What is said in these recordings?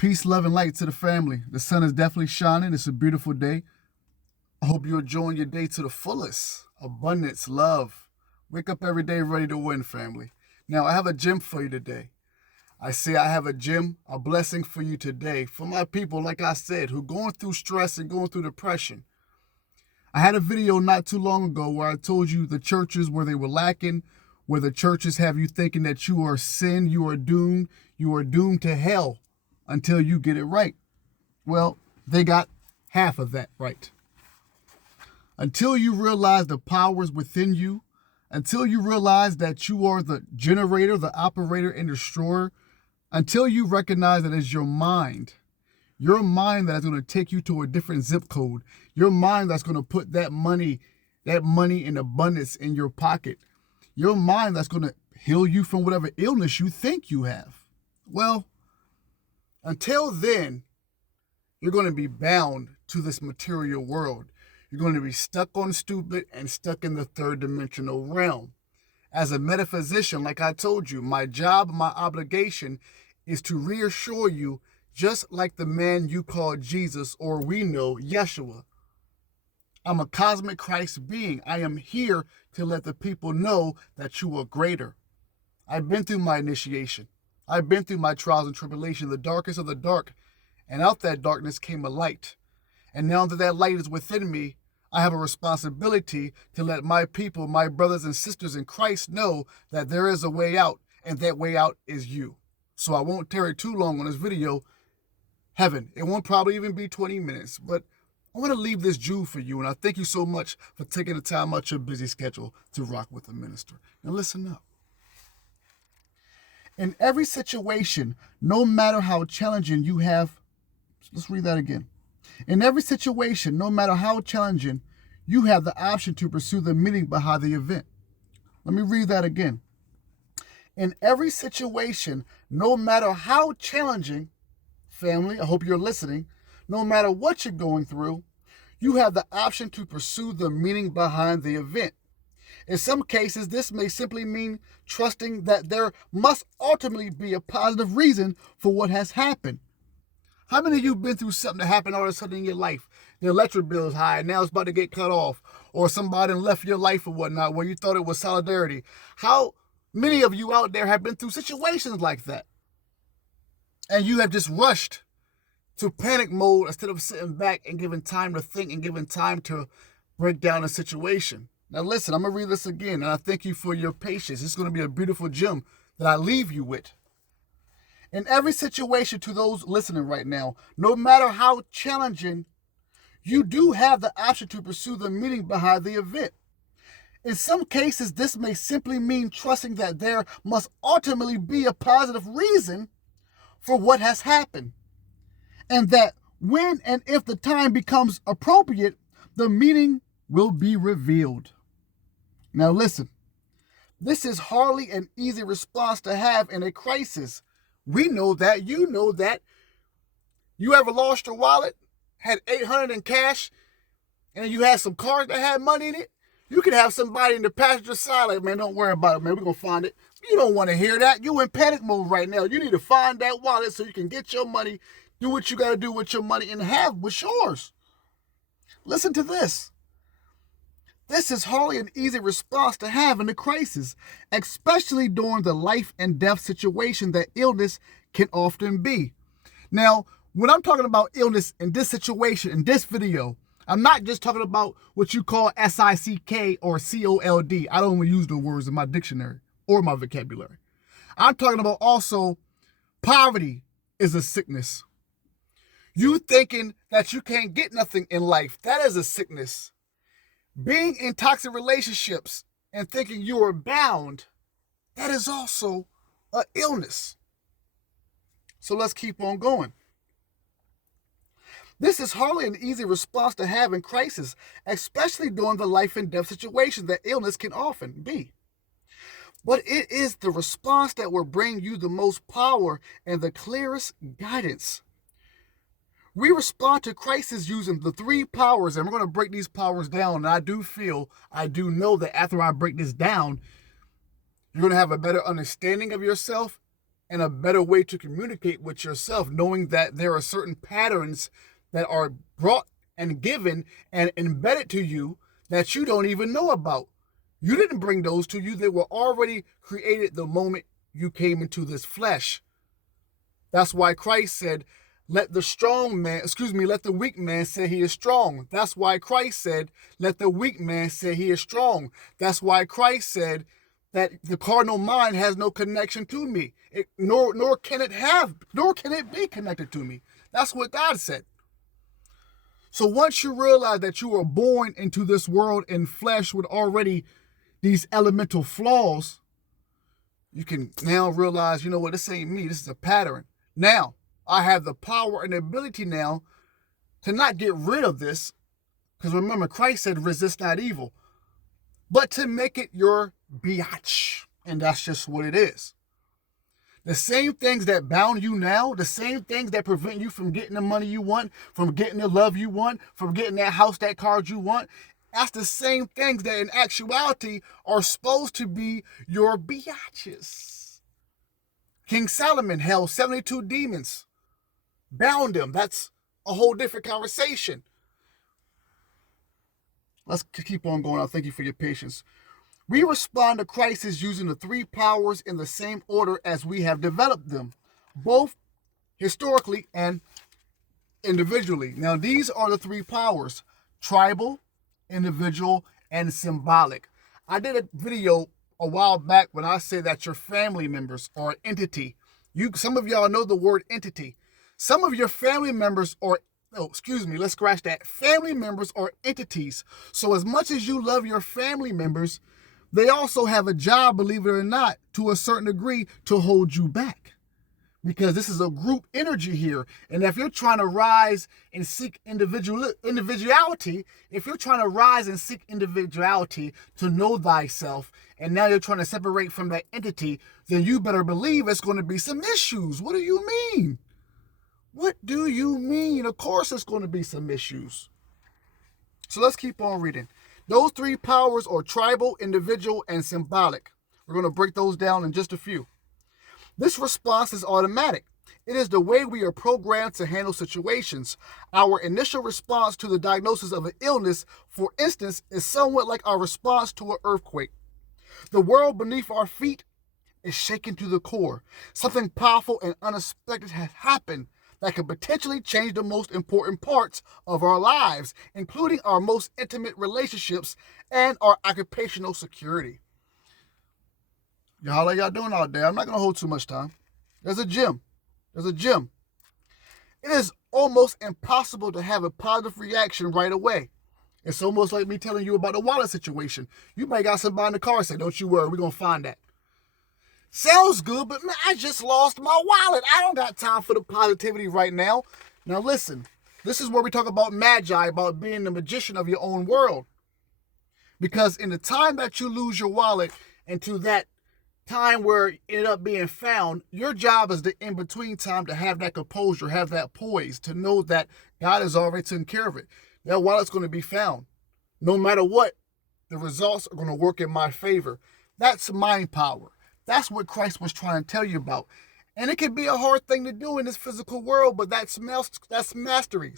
Peace, love, and light to the family. The sun is definitely shining. It's a beautiful day. I hope you're enjoying your day to the fullest. Abundance, love. Wake up every day ready to win, family. Now, I have a gem for you today. I have a gem, a blessing for you today. For my people, like I said, who are going through stress and going through depression. I had a video not too long ago where I told you the churches where they were lacking, where the churches have you thinking that you are sin, you are doomed to hell until you get it right. Well, they got half of that right. Until you realize the powers within you, until you realize that you are the generator, the operator, and destroyer, until you recognize that it's your mind that is going to take you to a different zip code, your mind that's going to put that money in abundance in your pocket, your mind that's going to heal you from whatever illness you think you have. Well, until then, you're going to be bound to this material world. You're going to be stuck on stupid and stuck in the third dimensional realm. As a metaphysician, like I told you, my job, my obligation is to reassure you, just like the man you call Jesus, or we know, Yeshua. I'm a cosmic Christ being. I am here to let the people know that you are greater. I've been through my initiation. I've been through my trials and tribulations, the darkest of the dark, and out that darkness came a light. And now that that light is within me, I have a responsibility to let my people, my brothers and sisters in Christ, know that there is a way out, and that way out is you. So I won't tarry too long on this video. Heaven, it won't probably even be 20 minutes, but I want to leave this jewel for you, and I thank you so much for taking the time out your busy schedule to rock with the minister. Now listen up. In every situation, no matter how challenging you have, let's read that again. In every situation, no matter how challenging, you have the option to pursue the meaning behind the event. Let me read that again. In every situation, no matter how challenging, family, I hope you're listening, no matter what you're going through, you have the option to pursue the meaning behind the event. In some cases, this may simply mean trusting that there must ultimately be a positive reason for what has happened. How many of you have been through something that happened all of a sudden in your life? The electric bill is high, and now it's about to get cut off, or somebody left your life or whatnot where you thought it was solidarity. How many of you out there have been through situations like that? And you have just rushed to panic mode instead of sitting back and giving time to think and giving time to break down the situation. Now listen, I'm going to read this again, and I thank you for your patience. It's going to be a beautiful gem that I leave you with. In every situation, to those listening right now, no matter how challenging, you do have the option to pursue the meaning behind the event. In some cases, this may simply mean trusting that there must ultimately be a positive reason for what has happened, and that when and if the time becomes appropriate, the meaning will be revealed. Now listen, this is hardly an easy response to have in a crisis. We know that, you know that. You ever lost your wallet, had $800 in cash, and you had some cards that had money in it? You could have somebody in the passenger side like, man, don't worry about it, man, we're going to find it. You don't want to hear that. You in panic mode right now. You need to find that wallet so you can get your money, do what you got to do with your money, and have what's yours. Listen to this. This is hardly an easy response to have in a crisis, especially during the life and death situation that illness can often be. Now, when I'm talking about illness in this situation, in this video, I'm not just talking about what you call SICK or COLD. I don't even use the words in my dictionary or my vocabulary. I'm talking about also poverty is a sickness. You thinking that you can't get nothing in life, that is a sickness. Being in toxic relationships and thinking you are bound, that is also an illness. So let's keep on going. This is hardly an easy response to have in crisis, especially during the life and death situation that illness can often be. But it is the response that will bring you the most power and the clearest guidance. We respond to crisis using the three powers, and we're going to break these powers down. And I do know that after I break this down, you're going to have a better understanding of yourself and a better way to communicate with yourself, knowing that there are certain patterns that are brought and given and embedded to you that you don't even know about. You didn't bring those to you. They were already created the moment you came into this flesh. That's why Christ said, let the weak man say he is strong. That's why Christ said, let the weak man say he is strong. That's why Christ said that the carnal mind has no connection to me, nor can it be connected to me. That's what God said. So once you realize that you were born into this world in flesh with already these elemental flaws, you can now realize, you know what, this ain't me. This is a pattern. Now, I have the power and the ability now to not get rid of this, because remember, Christ said, resist not evil, but to make it your biatch. And that's just what it is. The same things that bound you now, the same things that prevent you from getting the money you want, from getting the love you want, from getting that house, that car you want, that's the same things that in actuality are supposed to be your biatches. King Solomon held 72 demons, bound them. That's a whole different conversation. Let's keep on going. Thank you for your patience. We respond to crisis using the three powers in the same order as we have developed them, both historically and individually. Now, these are the three powers: tribal, individual, and symbolic. I did a video a while back when I said that your family members are an entity. Some of y'all know the word entity. Some of your family members are, let's scratch that. Family members are entities. So as much as you love your family members, they also have a job, believe it or not, to a certain degree to hold you back. Because this is a group energy here. And if you're trying to rise and seek individuality, to know thyself, and now you're trying to separate from that entity, then you better believe it's going to be some issues. What do you mean? What do you mean? Of course it's going to be some issues. So let's keep on reading. Those three powers are tribal, individual, and symbolic. We're going to break those down in just a few. This response is automatic. It is the way we are programmed to handle situations. Our initial response to the diagnosis of an illness, for instance, is somewhat like our response to an earthquake. The world beneath our feet is shaken to the core. Something powerful and unexpected has happened that could potentially change the most important parts of our lives, including our most intimate relationships and our occupational security. Y'all, how y'all doing out there? I'm not going to hold too much time. There's a gym. It is almost impossible to have a positive reaction right away. It's almost like me telling you about the wallet situation. You might got somebody in the car say, don't you worry, we're going to find that. Sounds good, but man, I just lost my wallet. I don't got time for the positivity right now. Now listen, this is where we talk about magi, about being the magician of your own world. Because in the time that you lose your wallet into that time where it ended up being found, your job is the in-between time to have that composure, have that poise, to know that God has already taken care of it. That wallet's going to be found. No matter what, the results are going to work in my favor. That's mind power. That's what Christ was trying to tell you about. And it can be a hard thing to do in this physical world, but that's mastery. That's mastery.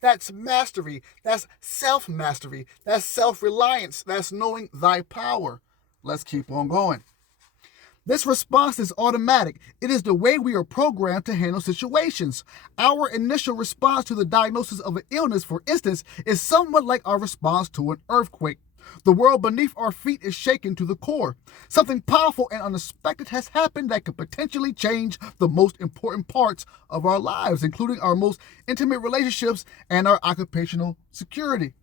That's self-mastery. That's self-reliance. That's knowing thy power. Let's keep on going. This response is automatic. It is the way we are programmed to handle situations. Our initial response to the diagnosis of an illness, for instance, is somewhat like our response to an earthquake. The world beneath our feet is shaken to the core. Something powerful and unexpected has happened that could potentially change the most important parts of our lives, including our most intimate relationships and our occupational security.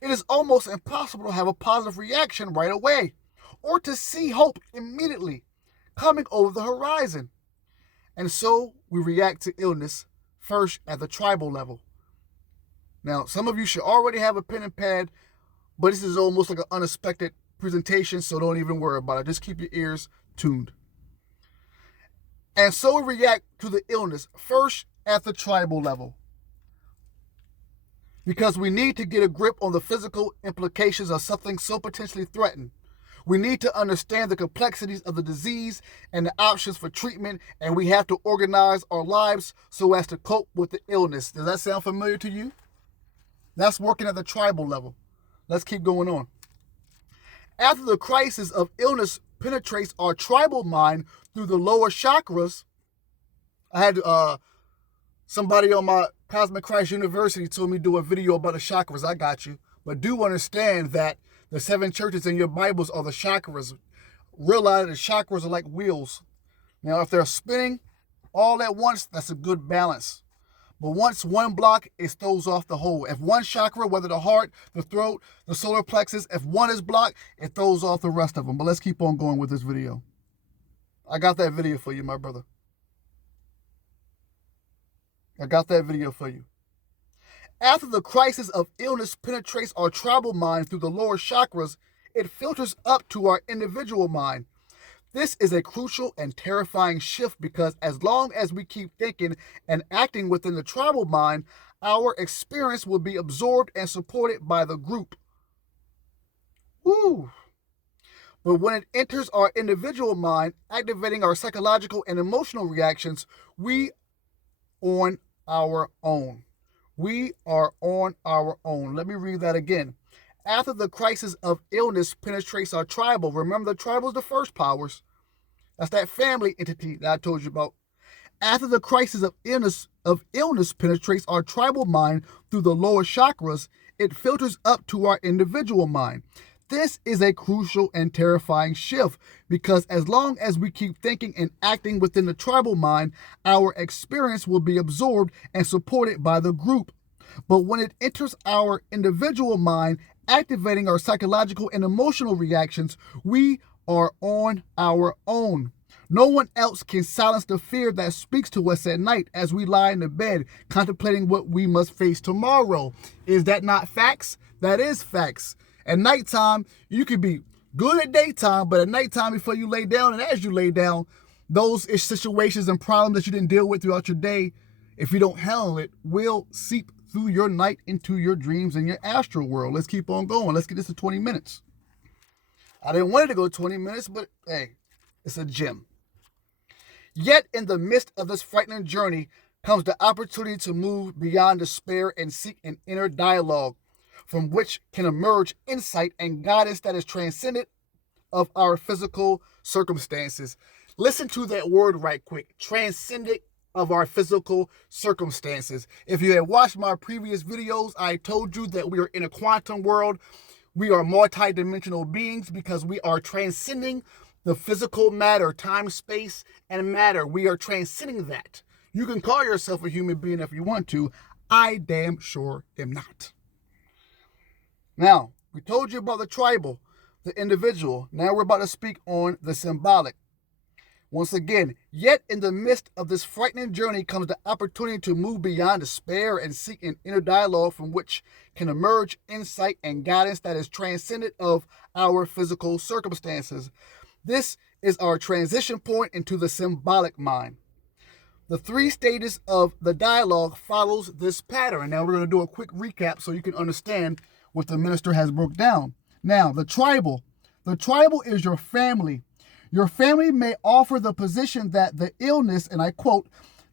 It is almost impossible to have a positive reaction right away, or to see hope immediately coming over the horizon. And so we react to illness first at the tribal level. Now, some of you should already have a pen and pad, but this is almost like an unexpected presentation, so don't even worry about it. Just keep your ears tuned. And so we react to the illness first at the tribal level, because we need to get a grip on the physical implications of something so potentially threatened. We need to understand the complexities of the disease and the options for treatment, and we have to organize our lives so as to cope with the illness. Does that sound familiar to you? That's working at the tribal level. Let's keep going on. After the crisis of illness penetrates our tribal mind through the lower chakras, I had somebody on my Cosmic Christ University told me to do a video about the chakras. I got you. But do understand that the 7 churches in your Bibles are the chakras. Realize the chakras are like wheels. Now, if they're spinning all at once, that's a good balance. But once one block, it throws off the whole. If one chakra, whether the heart, the throat, the solar plexus, if one is blocked, it throws off the rest of them. But let's keep on going with this video. I got that video for you, my brother. I got that video for you. After the crisis of illness penetrates our tribal mind through the lower chakras, it filters up to our individual mind. This is a crucial and terrifying shift because as long as we keep thinking and acting within the tribal mind, our experience will be absorbed and supported by the group. Woo! But when it enters our individual mind, activating our psychological and emotional reactions, we on our own. We are on our own. Let me read that again. After the crisis of illness penetrates our tribal, remember the tribal is the first powers. That's that family entity that I told you about. After the crisis of illness penetrates our tribal mind through the lower chakras, it filters up to our individual mind. This is a crucial and terrifying shift because as long as we keep thinking and acting within the tribal mind, our experience will be absorbed and supported by the group. But when it enters our individual mind, activating our psychological and emotional reactions, we are on our own. No one else can silence the fear that speaks to us at night as we lie in the bed, contemplating what we must face tomorrow. Is that not facts? That is facts. At nighttime, you could be good at daytime, but at nighttime before you lay down and as you lay down, those situations and problems that you didn't deal with throughout your day, if you don't handle it, will seep through your night into your dreams and your astral world. Let's keep on going. Let's get this to 20 minutes. I didn't want it to go 20 minutes, but hey, it's a gem. Yet in the midst of this frightening journey comes the opportunity to move beyond despair and seek an inner dialogue from which can emerge insight and guidance that is transcendent of our physical circumstances. Listen to that word right quick. Transcendent of our physical circumstances. If you had watched my previous videos, I told you that we are in a quantum world. We are multidimensional beings because we are transcending the physical matter, time, space, and matter. We are transcending that. You can call yourself a human being if you want to. I damn sure am not. Now, we told you about the tribal, the individual. Now we're about to speak on the symbolic. Once again, yet in the midst of this frightening journey comes the opportunity to move beyond despair and seek an inner dialogue from which can emerge insight and guidance that is transcendent of our physical circumstances. This is our transition point into the symbolic mind. The 3 stages of the dialogue follows this pattern. Now we're going to do a quick recap so you can understand what the minister has broke down. Now, the tribal is your family. Your family may offer the position that the illness, and I quote,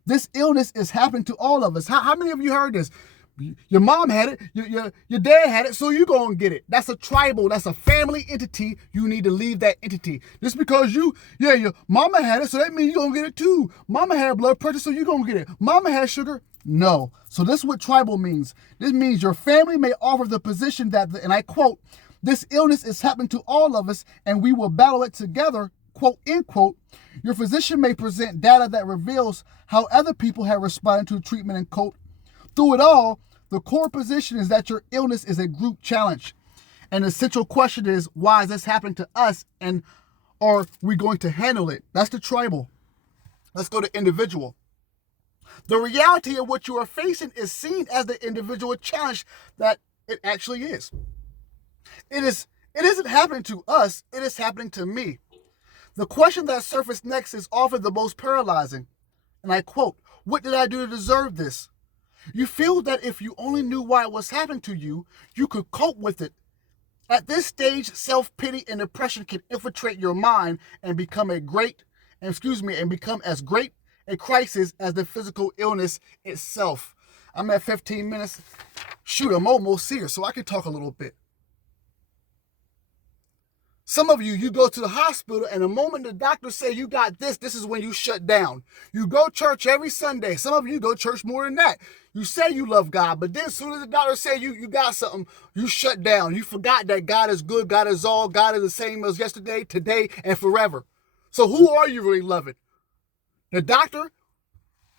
this illness is happening to all of us. How many of you heard this? Your mom had it, your dad had it, so you're going to get it. That's a tribal, that's a family entity. You need to leave that entity. Just because your mama had it, so that means you're going to get it too. Mama had blood pressure, so you're going to get it. Mama had sugar. No. So this is what tribal means. This means your family may offer the position that, and I quote, this illness is happening to all of us and we will battle it together, quote, end quote. Your physician may present data that reveals how other people have responded to treatment and quote. Through it all, the core position is that your illness is a group challenge. And the central question is, why is this happening to us and are we going to handle it? That's the tribal. Let's go to individual. The reality of what you are facing is seen as the individual challenge that it actually is. It isn't happening to us, it is happening to me. The question that surfaced next is often the most paralyzing. And I quote, what did I do to deserve this? You feel that if you only knew why it was happening to you, you could cope with it. At this stage, self-pity and depression can infiltrate your mind and become and become as great a crisis as the physical illness itself. I'm at 15 minutes. Shoot, I'm almost here, so I can talk a little bit. Some of you go to the hospital, and the moment the doctor say you got this is when you shut down. You go church every Sunday. Some of you go church more than that. You say you love God, but then as soon as the doctor say you got something, you shut down. You forgot that God is good, God is all, God is the same as yesterday, today, and forever. So who are you really loving? The doctor?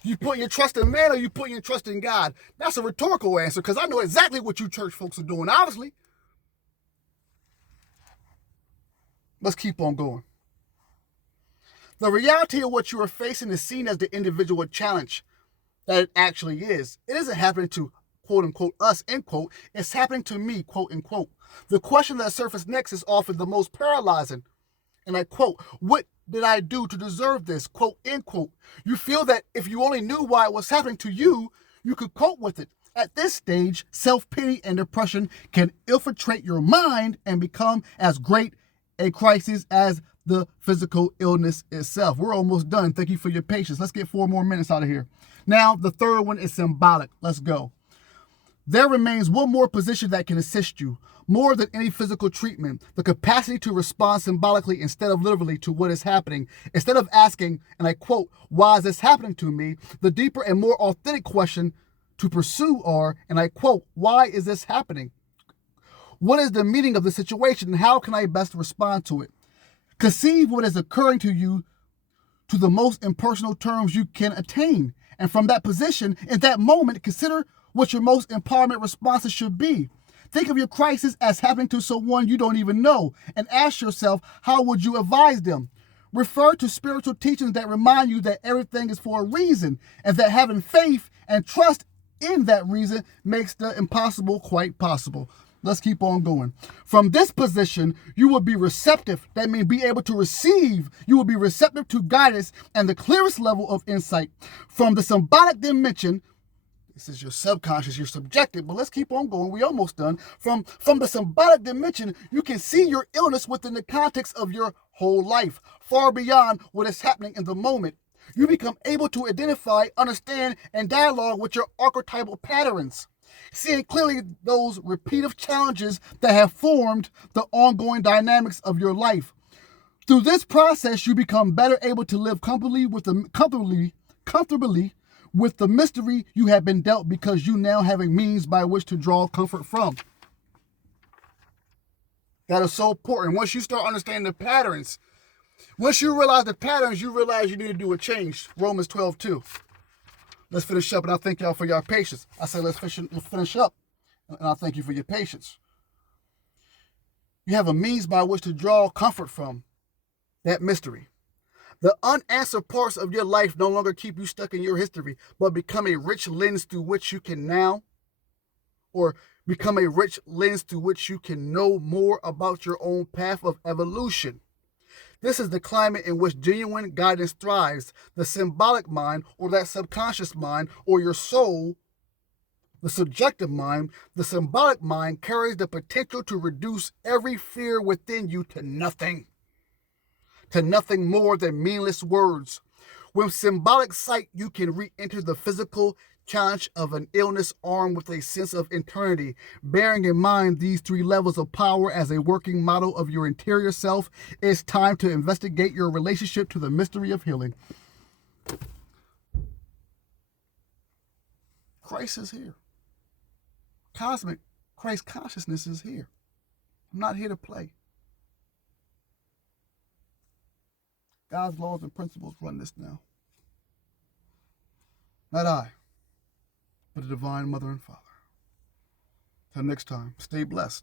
You put your trust in man, or you put your trust in God? That's a rhetorical answer, because I know exactly what you church folks are doing, obviously. Let's keep on going. The reality of what you are facing is seen as the individual challenge that it actually is. It isn't happening to, quote unquote, us, end quote. It's happening to me, quote unquote. The question that surfaces next is often the most paralyzing. And I quote, what did I do to deserve this, quote, end quote. You feel that if you only knew why it was happening to you, you could cope with it. At this stage, self-pity and depression can infiltrate your mind and become as great a crisis as the physical illness itself. We're almost done. Thank you for your patience. Let's get 4 more minutes out of here. Now, the third one is symbolic. Let's go. There remains one more position that can assist you. More than any physical treatment, the capacity to respond symbolically instead of literally to what is happening. Instead of asking, and I quote, why is this happening to me? The deeper and more authentic question to pursue are, and I quote, why is this happening? What is the meaning of the situation, and how can I best respond to it? Conceive what is occurring to you to the most impersonal terms you can attain. And from that position, in that moment, consider what your most empowerment responses should be. Think of your crisis as happening to someone you don't even know, and ask yourself, how would you advise them? Refer to spiritual teachings that remind you that everything is for a reason, and that having faith and trust in that reason makes the impossible quite possible. Let's keep on going. From this position, you will be receptive. That means be able to receive. You will be receptive to guidance and the clearest level of insight. From the symbolic dimension, this is your subconscious, your subjective, but let's keep on going. We're almost done. From the symbolic dimension, you can see your illness within the context of your whole life, far beyond what is happening in the moment. You become able to identify, understand, and dialogue with your archetypal patterns, seeing clearly those repetitive challenges that have formed the ongoing dynamics of your life. Through this process, you become better able to live comfortably with the mystery you have been dealt, because you now have a means by which to draw comfort from. That is so important. Once you start understanding the patterns, once you realize the patterns, you realize you need to do a change. Romans 12:2. Let's finish up, and I thank y'all for your patience. I say let's finish up, and I thank you for your patience. You have a means by which to draw comfort from that mystery. The unanswered parts of your life no longer keep you stuck in your history, but become a rich lens through which you can know more about your own path of evolution. This is the climate in which genuine guidance thrives. The symbolic mind, or that subconscious mind, or your soul, the subjective mind, the symbolic mind carries the potential to reduce every fear within you to nothing more than meaningless words. With symbolic sight, you can re-enter the physical challenge of an illness armed with a sense of eternity. Bearing in mind these 3 levels of power as a working model of your interior self, it's time to investigate your relationship to the mystery of healing. Christ is here. Cosmic Christ consciousness is here. I'm not here to play. God's laws and principles run this now. Not I, but the Divine Mother and Father. Till next time, stay blessed.